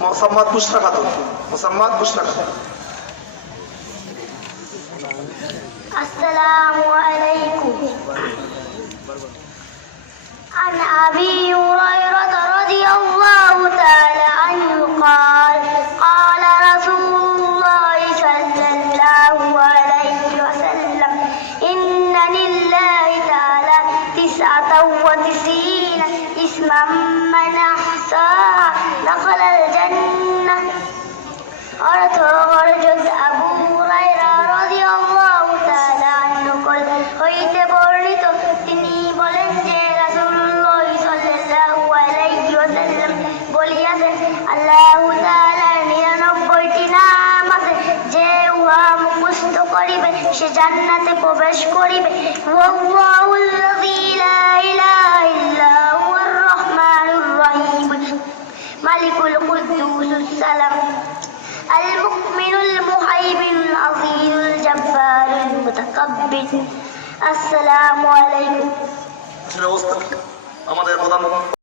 মোসাম্মদ বুশরা খাতুন। মোসাম্মদ বুশরা খাতুন। আসসালামু আলাইকুম। عن أبي هريرة رضي الله تعالى عنه قال قال رسول الله صلى الله عليه وسلم إن لله تعالى 99 اسما من أحصاها دخل الجنة অর্থ হযরত আবু হুরায়রা রাদিয়াল্লাহু তাআলা আনহু হইতে বর্ণিত, তিনি বলেন যে রাসূলুল্লাহ সাল্লাল্লাহু আলাইহি ওয়াসাল্লাম বলিয়াছেন, আল্লাহু তাআলার 99টি নাম আছে, যে উহা মুখস্থ করিবে সে জান্নাতে প্রবেশ করিবে। ওয়াল্লাহুল্লাযী লা ইলাহা ইল্লা হুয়ার রহমানুর রহিম মালিকুল কুদ্দুসুস সালাম المؤمن المهيمن العظيم الجبار المتكبر। السلام عليكم। আমাদের প্রধান